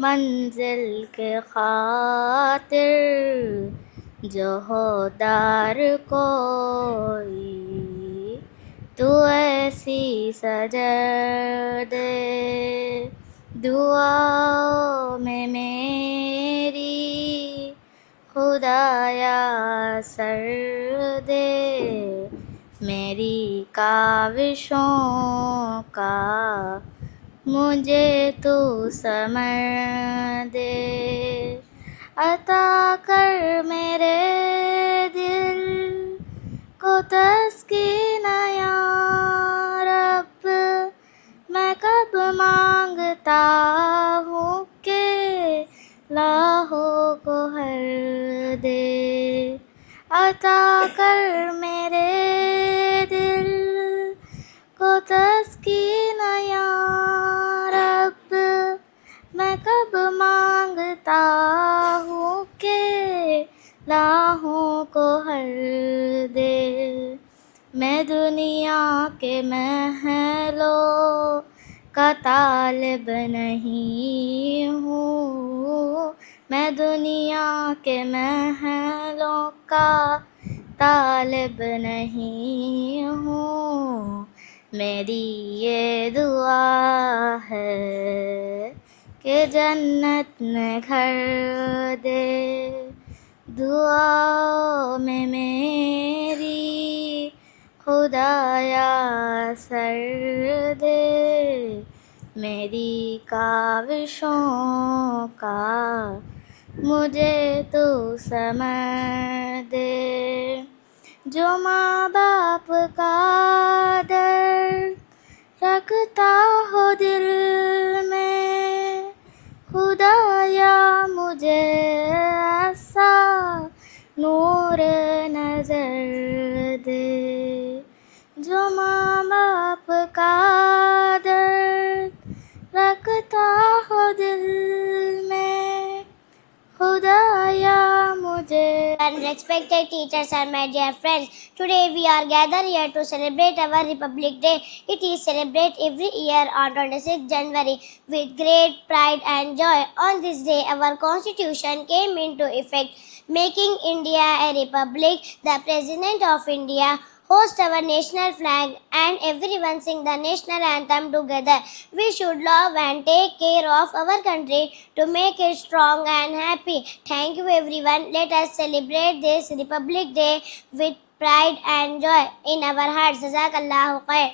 मंजिल के खातिर जो हो दार कोई, तू ऐसी सजा दे दुआओं में मेरी, खुदाया सर दे मेरी काविशों का, मुझे तू समर दे। अता कर मेरे दिल को तस्कीन या रब, मैं कब मांगता हूँ के लाहों को हर दे। अता कर मेरे दिल को तस्कीन या रब, मैं कब मांगता हूँ के लाहों को हर दे। मैं दुनिया के महलों का तालिब नहीं हूँ, मैं दुनिया के महलों का तालिब नहीं हूँ। मेरी ये दुआ है कि जन्नत में घर दे दुआओं में मेरी, खुदाया सर दे मेरी काविशों का, मुझे तू समझ दे। जो माँ बाप का दर्द रखता हो दिल में, खुदाया मुझे ऐसा नूर नजर दे। जो माँ बाप का दर्द रखता हो दिल में, खुदाया मुझे। And respected teachers and my dear friends, today we are gathered here to celebrate our Republic Day. It is celebrated every year on 26 January with great pride and joy. On this day, our Constitution came into effect, making India a republic. The President of India host our national flag and everyone sing the national anthem together. We should love and take care of our country to make it strong and happy. Thank you everyone. Let us celebrate this Republic Day with pride and joy in our hearts. Jazakallahu khair.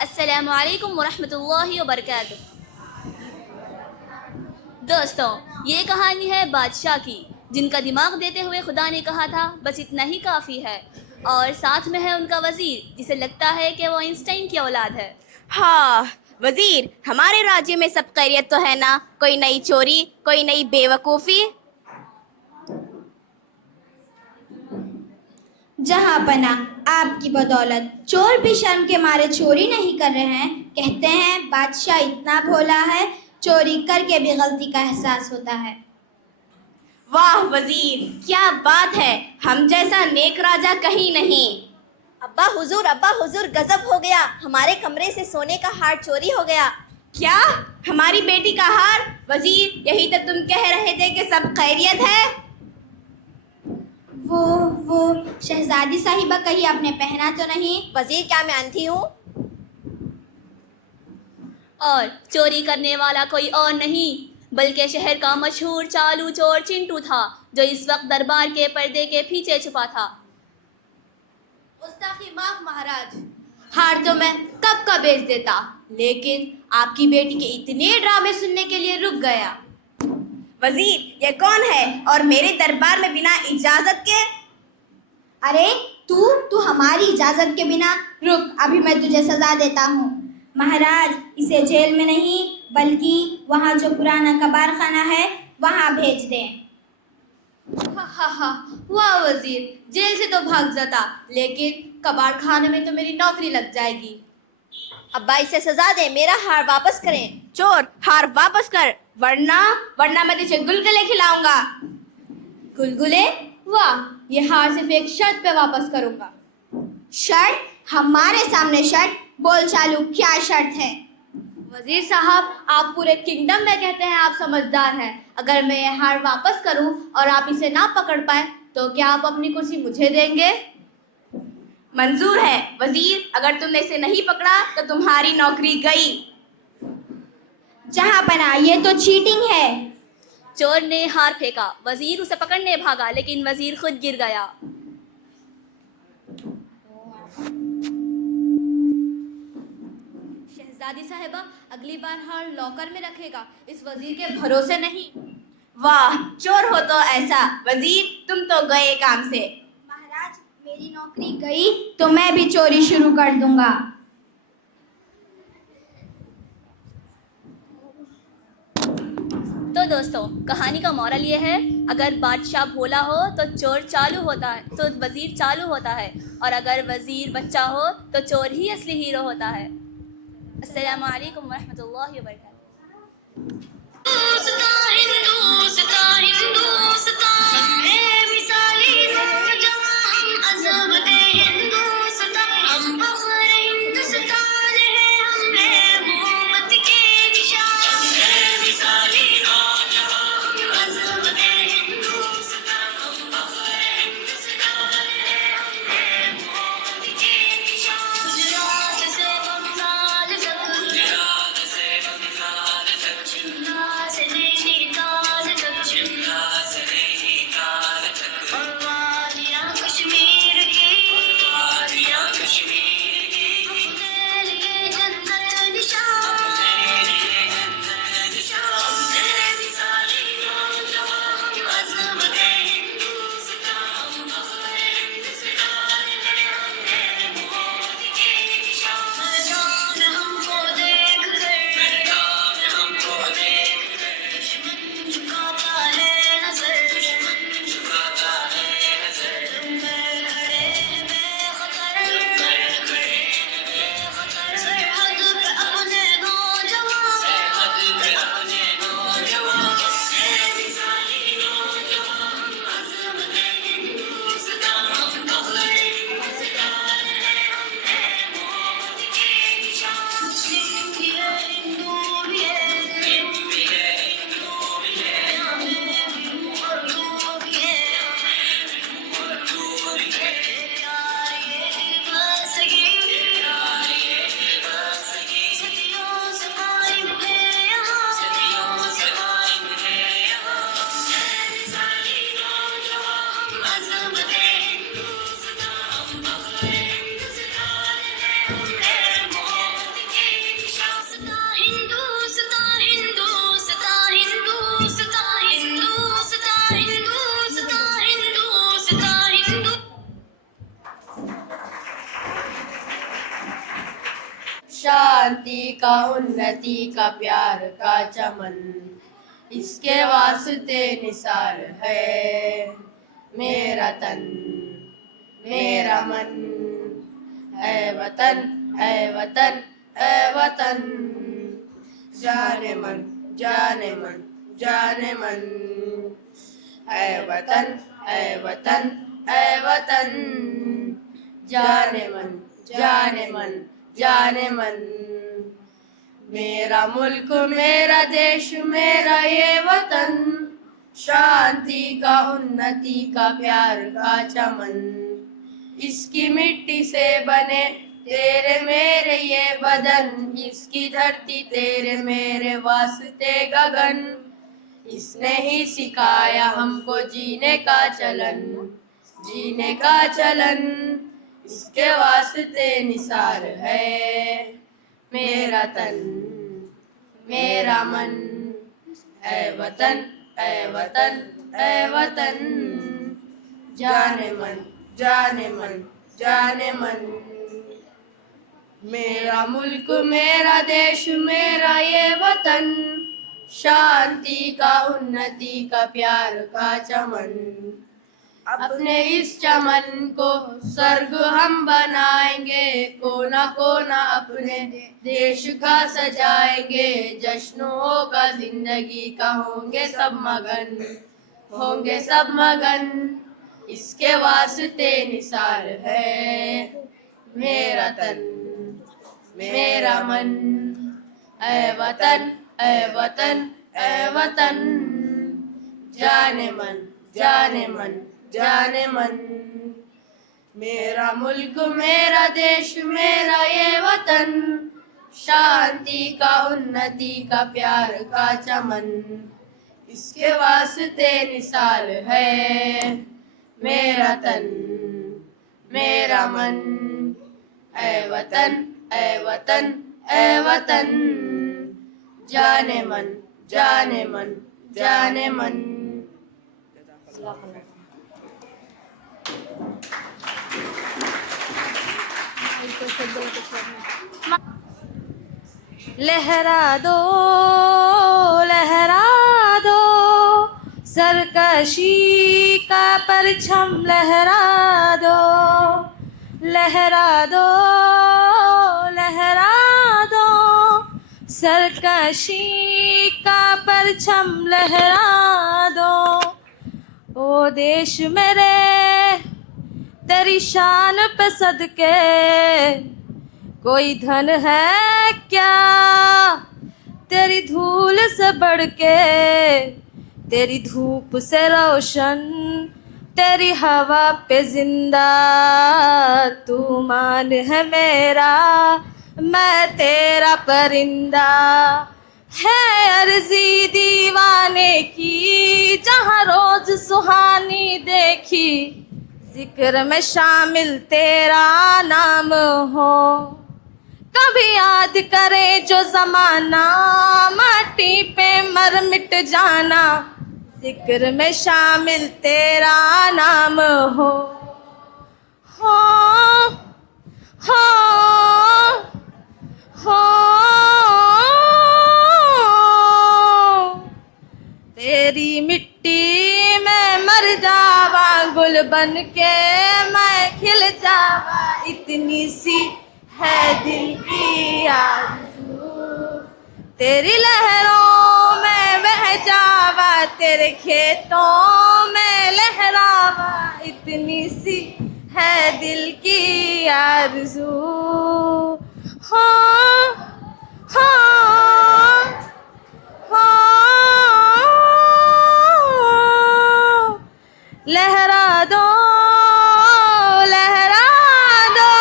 अस्सलामु अलैकुम वरहमतुल्लाहि वबरकातुह। दोस्तों, ये कहानी है बादशाह की, जिनका दिमाग देते हुए खुदा ने कहा था बस इतना ही काफ़ी है। और साथ में है उनका वजीर, जिसे लगता है कि वो आइंस्टाइन की औलाद है। हाँ वजीर, हमारे राज्य में सब खैरियत तो है ना? कोई नई चोरी, कोई नई बेवकूफ़ी? जहाँ पना आपकी बदौलत चोर भी शर्म के मारे चोरी नहीं कर रहे हैं। कहते हैं बादशाह इतना भोला है, चोरी करके भी गलती का एहसास होता है। वाह वजीर, क्या बात है! हम जैसा नेक राजा कहीं नहीं। अब्बा हुजूर, गजब हो गया। हमारे कमरे से सोने का हार चोरी हो गया। क्या? हमारी बेटी का हार? वजीर, यही तो तुम कह रहे थे कि सब खैरियत है। वो शहजादी साहिबा कहीं आपने पहना तो नहीं? वजीर, क्या मैं अंधी हूँ? और चोरी करने वाला कोई और नहीं बल्कि शहर का मशहूर चालू चोर चिंटू था, जो इस वक्त दरबार के पर्दे के पीछे छुपा था। गुस्ताखी माफ महाराज, हार तो मैं कब का बेच देता, लेकिन आपकी बेटी के इतने ड्रामे सुनने के लिए रुक गया। वजीर, ये कौन है और मेरे दरबार में बिना इजाजत के? अरे तू हमारी इजाजत के बिना रुक, अभी मैं तुझे सजा देता हूँ। महाराज, इसे जेल में नहीं बल्कि वहाँ जो पुराना कबार खाना है वहाँ भेज दें। हा, वाह वजीर, जेल से तो भाग जाता, लेकिन कबाड़ खाने में तो मेरी नौकरी लग जाएगी। अब्बा, इसे सजा दे, मेरा हार वापस करें। चोर, हार वापस कर, वरना मैं तुझे गुलगुले खिलाऊंगा। गुलगुले? वाह, ये हार सिर्फ एक शर्त पे वापस करूंगा। शर्त? हमारे सामने शर्त? बोल चालू, क्या शर्त है? वजीर साहब, आप पूरे किंगडम में कहते हैं आप समझदार हैं। अगर मैं ये हार वापस करूं और आप इसे ना पकड़ पाए तो क्या आप अपनी कुर्सी मुझे देंगे? मंजूर है वजीर, अगर तुमने इसे नहीं पकड़ा तो तुम्हारी नौकरी गई। जहाँ पना, ये तो चीटिंग है। चोर ने हार फेंका, वजीर उसे पकड़ने भागा, लेकिन वजीर खुद गिर गया। शहजादी साहिबा, अगली बार हार लॉकर में रखेगा, इस वजीर के भरोसे नहीं। वाह, चोर हो तो ऐसा। वजीर, तुम तो गए काम से। महाराज, मेरी नौकरी गई तो मैं भी चोरी शुरू कर दूंगा। तो दोस्तों, कहानी का मॉरल ये है, अगर बादशाह भोला हो तो चोर चालू होता है, तो वजीर चालू होता है, और अगर वजीर बच्चा हो तो चोर ही असली हीरो होता है। अस्सलामु अलैकुम वरहमतुल्लाहि वबरकातुहू। शांति का, उन्नति का, प्यार का चमन, इसके वास्ते निसार है मेरा तन मेरा मन। ऐ वतन, ऐ वतन, ऐ वतन, जाने मन, जाने मन, जाने मन। ऐ वतन, ऐ वतन, ऐ वतन, जाने मन, जाने मन, जाने मन। मेरा मुल्क, मेरा देश, मेरा ये वतन, शांति का, उन्नति का, प्यार का चमन, इसकी मिट्टी से बने तेरे मेरे ये बदन, इसकी धरती तेरे मेरे वास्ते गगन। इसने ही सिखाया हमको जीने का चलन, जीने का चलन, इसके वास्ते निसार है मेरा तन मेरा मन। ऐ वतन, ऐ वतन, ऐ वतन, जाने मन, जाने मन, जाने मन। मेरा मुल्क, मेरा देश, मेरा ये वतन, शांति का, उन्नति का, प्यार का चमन, अपने इस चमन को स्वर्ग हम बनाएंगे, कोना कोना अपने देश का सजाएंगे। जश्न होगा जिंदगी का, होंगे सब मगन, होंगे सब मगन, इसके वास्ते निसार है मेरा तन मेरा मन। ऐ वतन, ऐ वतन, ऐ वतन, जाने मन, जाने मन, जाने मन। मेरा मुल्क, मेरा देश, मेरा ये वतन, शांति का, उन्नति का, प्यार का चमन, इसके वास्ते निसार है मेरा तन मेरा मन। ऐ वतन, ऐ वतन, ऐ वतन, जाने मन, जाने मन, जाने मन। लहरा दो, लहरा दो, सरकशी का परचम लहरा दो, लहरा दो, लहरा दो, सरकशी का परचम लहरा दो। ओ देश मेरे तेरी शान पे सदके, कोई धन है क्या तेरी धूल से बढ़ के, तेरी धूप से रोशन, तेरी हवा पे जिंदा, तू मान है मेरा, मैं तेरा परिंदा। है अर्जी दीवाने की जहाँ रोज सुहानी देखी, जिक्र में शामिल तेरा नाम हो। कभी याद करे जो जमाना, माटी पे मर मिट जाना, जिक्र में शामिल तेरा नाम हो। हो हो हो तेरी मिट्टी में मर जावा, गुल बन के मैं खिल जावा, इतनी सी है दिल की आरज़ू। तेरी लहरों में बह जावा, तेरे खेतों में लहरावा, इतनी सी है दिल की आरज़ू। हाँ हाँ हाँ, लहरा दो, लहरा दो।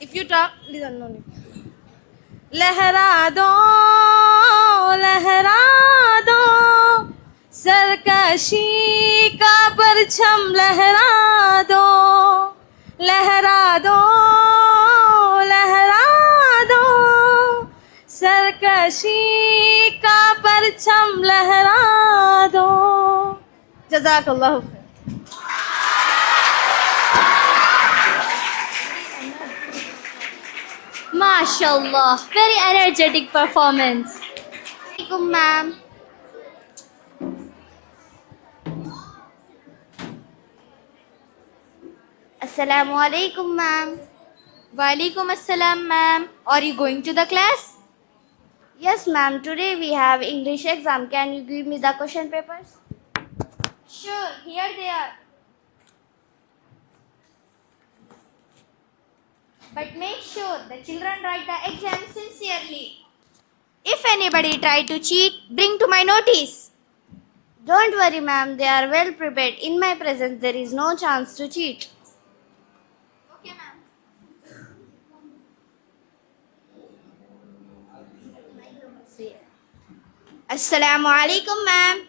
If you talk, listen, no need. लहरा दो, लहरा दो, सरकशी का परचम लहरा दो, लहरा दो, लहरा दो, सरकशी का परचम लहरा दो। जज़ाकल्लाहु खैर। MashaAllah, very energetic performance. Assalamualaikum, ma'am. Assalamualaikum, ma'am. Walaikum assalam, ma'am. Are you going to the class? Yes, ma'am. Today we have English exam. Can you give me the question papers? Sure, here they are. But make sure the children write the exam sincerely. If anybody try to cheat, bring to my notice. Don't worry, ma'am. They are well prepared. In my presence, there is no chance to cheat. Okay, ma'am. Assalamu alaikum, ma'am.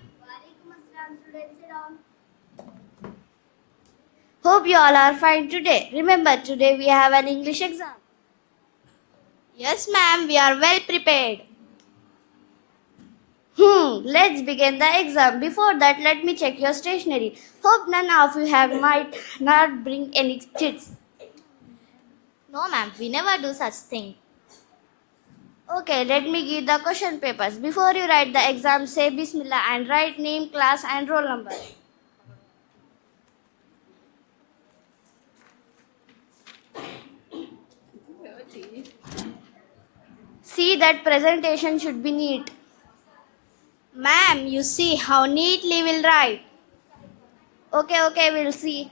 Hope you all are fine today. Remember, today we have an English exam. Yes, ma'am, we are well prepared. Let's begin the exam. Before that, let me check your stationery. Hope none of you might not bring any cheats. No, ma'am, we never do such thing. Okay, let me give the question papers. Before you write the exam, say Bismillah and write name, class and roll number. See that presentation should be neat. Ma'am, you see how neatly we'll write. Okay, we'll see.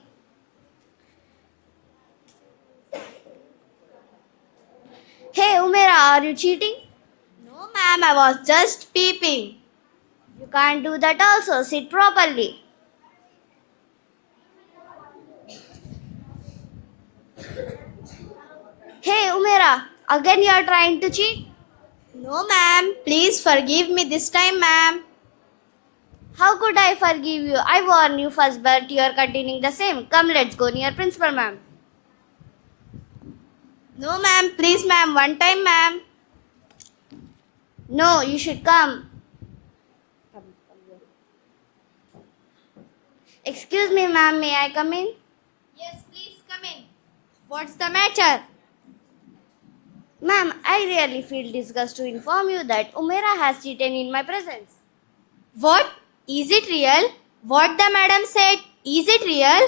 Hey, Umaira, are you cheating? No, ma'am, I was just peeping. You can't do that also. Sit properly. Hey, Umaira, again you are trying to cheat? No, ma'am, please forgive me this time, ma'am. How could I forgive you? I warned you first, but you are continuing the same. Come, let's go near principal, ma'am. No, ma'am, please, ma'am, one time, ma'am. No, you should come. Excuse me, ma'am, may I come in? Yes, please come in. What's the matter? Ma'am, I really feel disgust to inform you that Umaira has cheated in my presence. What? Is it real? What the madam said? Is it real?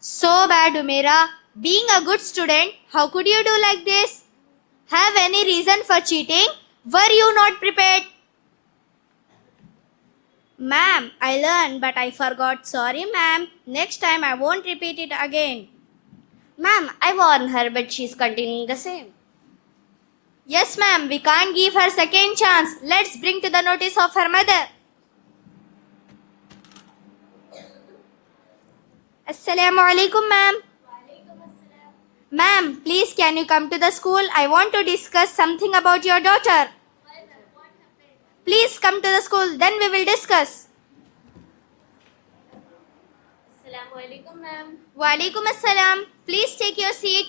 So bad, Umaira. Being a good student, how could you do like this? Have any reason for cheating? Were you not prepared? Ma'am, I learned, but I forgot. Sorry, ma'am. Next time I won't repeat it again. Ma'am, I warned her, but she's continuing the same. Yes, ma'am, we can't give her second chance. Let's bring to the notice of her mother. Assalamu alaikum, ma'am. Ma'am, please can you come to the school? I want to discuss something about your daughter. Please come to the school, then we will discuss. Assalamu alaikum, ma'am. Walaikum assalam. Please take your seat.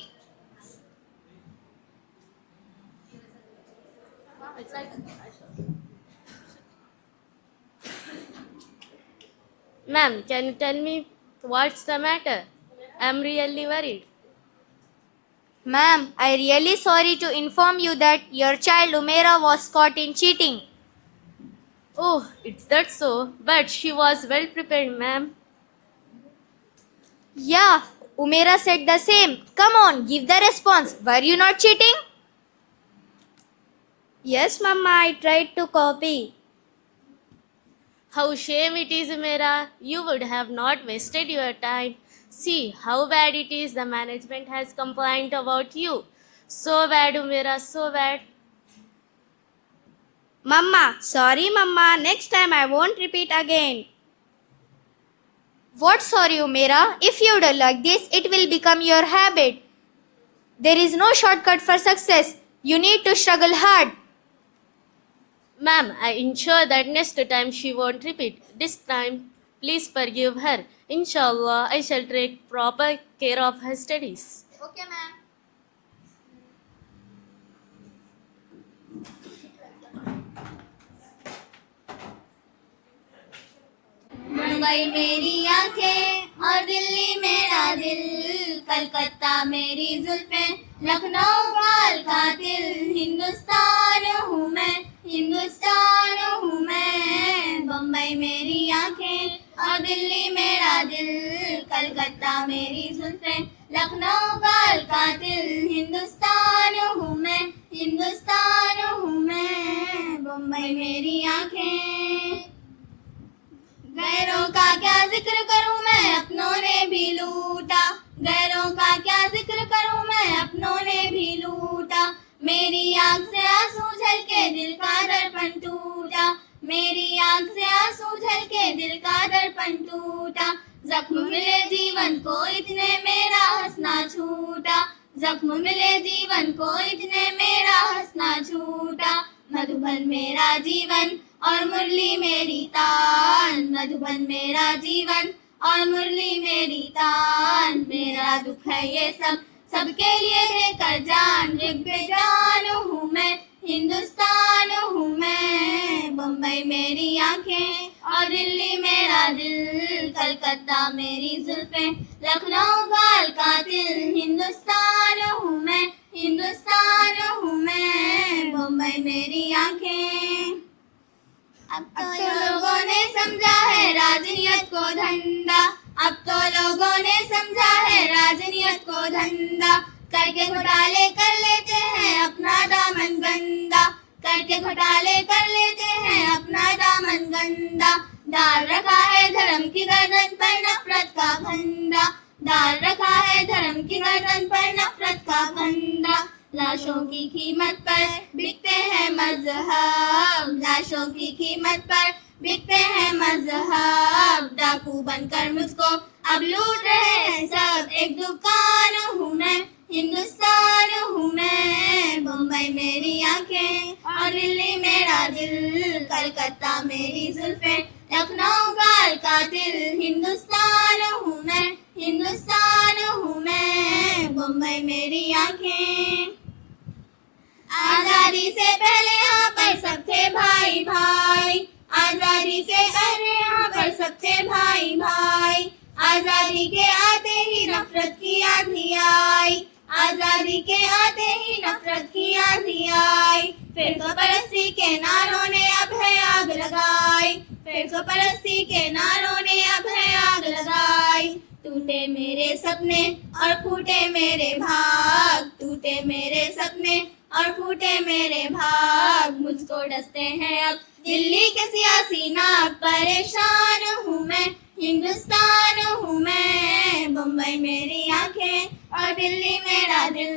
Ma'am, can you tell me what's the matter? I'm really worried. Ma'am, I really sorry to inform you that your child Umaira was caught in cheating. Oh, it's that so, but she was well prepared, ma'am. Yeah, Umaira said the same. Come on, give the response. Were you not cheating? Yes, Mama, I tried to copy. How shame it is, Mera. You would have not wasted your time. See how bad it is. The management has complained about you. So bad, Umera, so bad. Mama, sorry, Mama. Next time I won't repeat again. What sorry, Umaira? If you do like this, it will become your habit. There is no shortcut for success. You need to struggle hard. Ma'am, I ensure that next time she won't repeat. This time, please forgive her. Inshallah, I shall take proper care of her studies. Okay, ma'am. Mumbai मेरी आंखें और दिल्ली मेरा दिल कलकत्ता मेरी जुल्फें, लखनऊ बाल कातिल, हिंदुस्तान हूँ मैं, हिंदुस्तान हूँ मैं, बम्बई मेरी आंखें और दिल्ली मेरा दिल, कलकत्ता मेरी जुल्फें, लखनऊ बाल कातिल, हिंदुस्तान हूँ मैं, हिंदुस्तान हूँ मैं, बम्बई मेरी आंखें। गैरों का क्या जिक्र करूं मैं, अपनों ने भी लूटा, गैरों का क्या जिक्र करूं मैं, अपनों ने भी लूटा, मेरी आंख से आंसू झलके दिल का दर्पण टूटा, मेरी आंख से आंसू झलके दिल का दर्पण टूटा, जख्म मिले जीवन को इतने मेरा हंसना छूटा, जख्म मिले जीवन को इतने मेरा हंसना छूटा, मधुबन मेरा जीवन और मुरली मेरी तान, मधुबन मेरा जीवन और मुरली मेरी तान, मेरा दुख है ये सब सबके लिए देकर जान, जान हूँ मैं, हिंदुस्तान हूँ मैं, बम्बई मेरी आंखें और दिल्ली मेरा दिल, कलकत्ता मेरी जुल्फें, लखनऊ बाल कातिल, हिंदुस्तान हूँ मैं, हिंदुस्तान हूँ मैं, बम्बई मेरी आंखें। अब तो लोगों ने समझा है राजनीति को धंधा, अब तो लोगों ने समझा है राजनीति को धंधा, करके घोटाले कर लेते हैं अपना दामन गंदा, करके घोटाले कर लेते हैं अपना दामन गंदा, डाल रखा है धर्म की गर्दन पर नफरत का फंदा, डाल रखा है धर्म की गर्दन पर नफरत का फंदा, लाशों की कीमत पर बिकते हैं मजहब, लाशों की कीमत पर बिकते हैं मजहब, डाकू बनकर मुझको अब लूट रहे हैं सब, एक दुकान हूँ मैं, हिंदुस्तान हूँ मैं, बम्बई मेरी आंखें और दिल्ली मेरा दिल, कलकत्ता मेरी जुल्फें, लखनऊ बाल कातिल, हिंदुस्तान हूँ मैं, हिंदुस्तान हूँ मैं, बम्बई मेरी आंखें। आजादी से पहले यहाँ पर सब थे भाई भाई, आजादी से पहले यहाँ पर सब थे भाई भाई, आजादी के आते ही नफरत की आंधी आई, आजादी के आते ही नफरत की आंधी आई, फिर परस्ती के नारों ने अब है आग लगाई, फिर परस्ती के नारों ने अब है आग लगाई, टूटे मेरे सपने और फूटे मेरे भाग, टूटे मेरे सपने और फूटे मेरे भाग, मुझको डसते हैं अब दिल्ली के सियासी नाग, परेशान हूँ मैं, हिंदुस्तान हूँ मैं, बम्बई मेरी आंखें और दिल्ली मेरा दिल,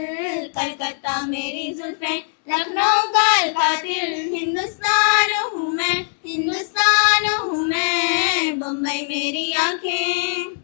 कलकत्ता मेरी जुल्फें, लखनऊ बाल कातिल, हिंदुस्तान हूँ मैं, हिंदुस्तान हूँ मैं, बम्बई मेरी आंखें।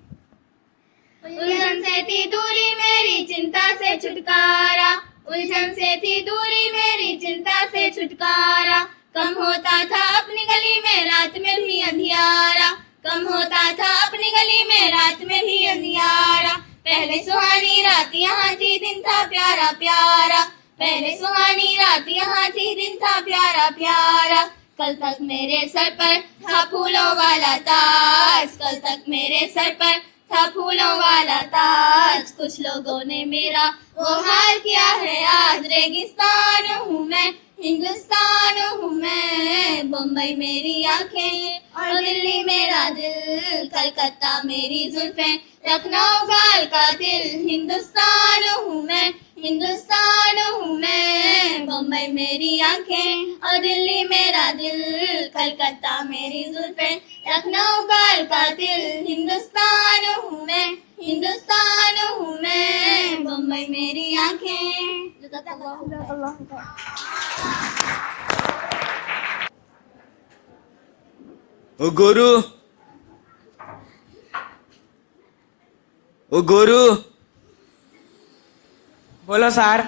उलझन से थी दूरी मेरी चिंता से छुटकारा, उलझन से थी दूरी मेरी चिंता से छुटकारा, कम होता था अपनी गली में रात में भी अंधियारा, कम होता था अपनी गली में रात में भी अंधियारा, पहले सुहानी रात यहाँ थी दिन था प्यारा प्यारा, पहले सुहानी रात यहाँ थी दिन था प्यारा प्यारा, कल तक मेरे सर पर था फूलों वाला ताज, कल तक मेरे सर पर था फूलों वाला ताज, कुछ लोगों ने मेरा वो हाल किया है आज, रेगिस्तान हूँ मैं, हिंदुस्तान हूँ मैं, बम्बई मेरी आंखें और दिल्ली मेरा दिल, कलकत्ता मेरी जुल्फें, लखनऊ बाल कातिल, हिंदुस्तान हूँ मैं, हिंदुस्तान हूँ मैं, बम्बई मेरी आंखें और दिल्ली मेरा दिल, कलकत्ता मेरी जुल्फें, लखनऊ बाल कातिल, हिंदुस्तान हूँ मैं, हिंदुस्तान हूँ मैं, बम्बई मेरी आंखें। ओ गोरू, ओ गोरू, बोलो सर।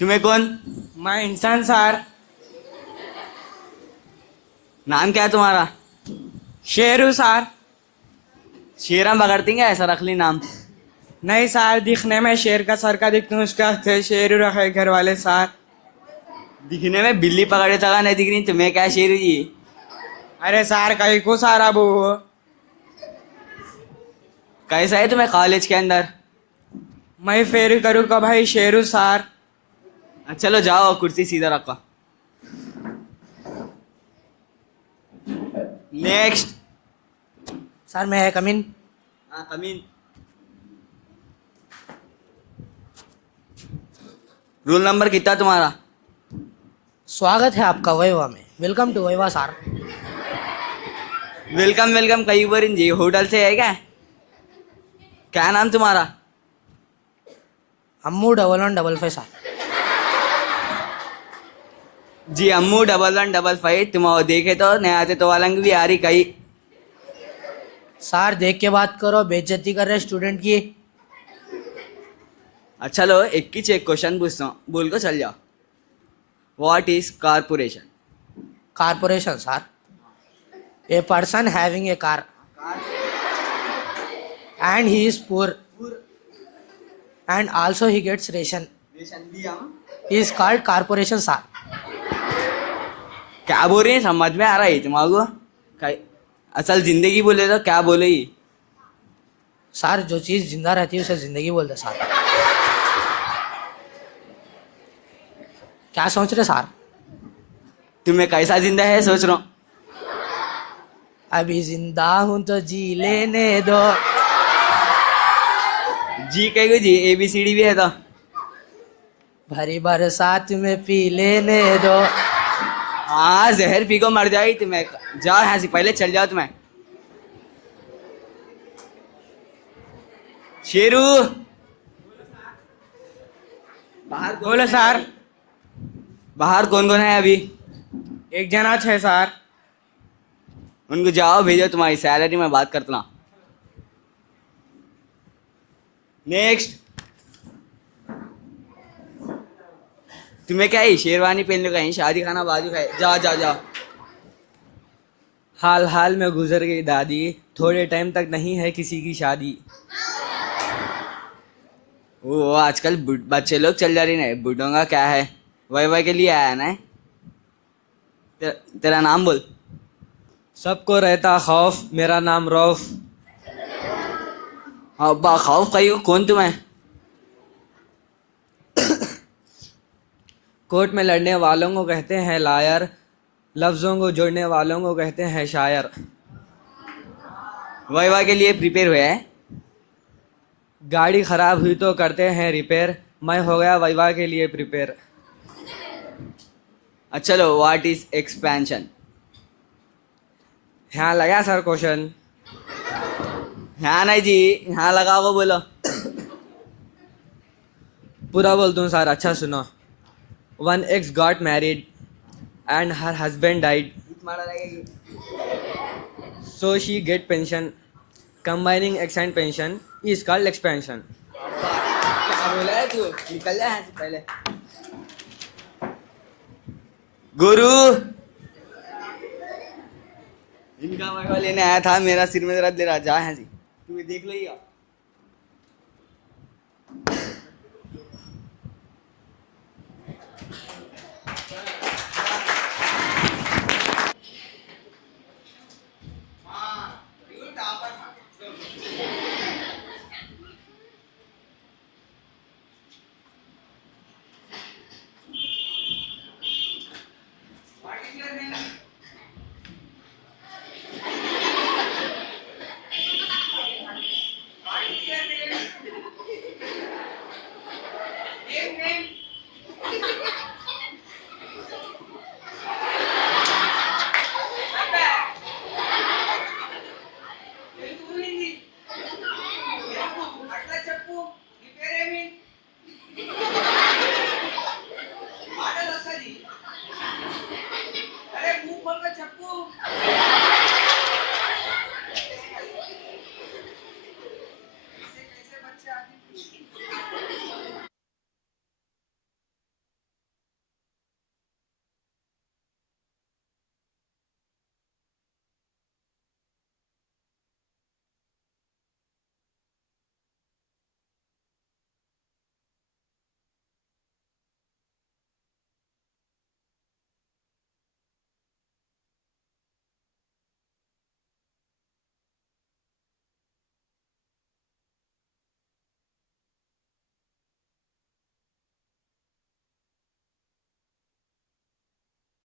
तुम्हें कौन? मैं इंसान सर। नाम क्या है तुम्हारा? शेरू सर। शेरा पकड़ती क्या ऐसा रख ली नाम? नहीं सर, दिखने में शेर का सर का दिखते हैं, उसका थे शेरू रखे घर वाले सर। दिखने में बिल्ली पकड़े तक नहीं दिख रही, तुम्हें क्या शेरू जी? अरे सर कहीं को सर अब कैसा है तुम्हें कॉलेज के अंदर? मैं फेर करूँ का भाई शेरू सर। चलो जाओ, कुर्सी सीधा रखो। नेक्स्ट। सर मैं कम इन। हाँ, कम इन। रूल नंबर कितना तुम्हारा? स्वागत है आपका वैवा में। Welcome to viva sir. Welcome welcome कई बार जी, होटल से है क्या नाम तुम्हारा? अम्मू 1115 सर। जी अम्मू 1115। तुम वो देखे तो नहीं आते तो वालंग भी आ रही कई। सर देख के बात करो, बेइज्जती कर रहे स्टूडेंट की। अच्छा लो, एक ही चेक क्वेश्चन पूछता हूँ, बोल को चल जाओ। What is corporation? Corporation sir, a person having a car and he is poor and also he gets ration is called corporation sir. क्या बोल रही है, समझ में आ रहा है तुम्हारा? असल जिंदगी बोले तो क्या बोले ही? सर जो चीज जिंदा रहती है उसे जिंदगी बोलते सर। क्या सोच रहे सर? तुम्हें कैसा जिंदा है सोच रहा हूँ। अभी जिंदा हूं तो जी लेने दो। जी कहेगो जी, ABCD भी है तो। भरी बरसात में पी लेने दो। हाँ, जहर पी को मर जाएगी तुम्हें। जाओ यहाँ से, पहले चल जाओ तुम्हें। शेरू बाहर बोलो सर। बाहर कौन कौन है अभी? एक जना है सर। उनको जाओ भेजो, तुम्हारी सैलरी में बात करता ना। नेक्स्ट। तुम्हें क्या है, शेरवानी पहन लो, कहीं शादी खाना बाजू है। जाओ जाओ जाओ। हाल हाल में गुजर गई दादी, थोड़े टाइम तक नहीं है किसी की शादी। वो आजकल बच्चे लोग चल जा रही ना, बूढ़ों का क्या है। वाई के लिए आया ना। तेरा नाम बोल। सबको रहता खौफ, मेरा नाम रौफ। अब्बा खौफ कहीं कौन तुम्हें? कोर्ट में लड़ने वालों को कहते हैं लायर, लफ्ज़ों को जोड़ने वालों को कहते हैं शायर। वाई के लिए प्रिपेयर हुआ है? गाड़ी ख़राब हुई तो करते हैं रिपेयर, मैं हो गया वाइवा के लिए प्रिपेयर। अच्छा लो, व्हाट इज एक्सपेंशन? यहाँ लगा सर क्वेश्चन? यहाँ नहीं जी, यहाँ लगाओ वो बोलो। पूरा बोल दूँ सर, अच्छा सुनो। One ex got married and her husband died, so she get pension. Combining ex and pension is called expansion. क्या बोला है तू? निकल जा यहाँ से पहले। गुरु, इनका वाइवा लेने आया था, मेरा सिर में दर्द ले रहा। जा यहाँ से, तुम्हें देख लो।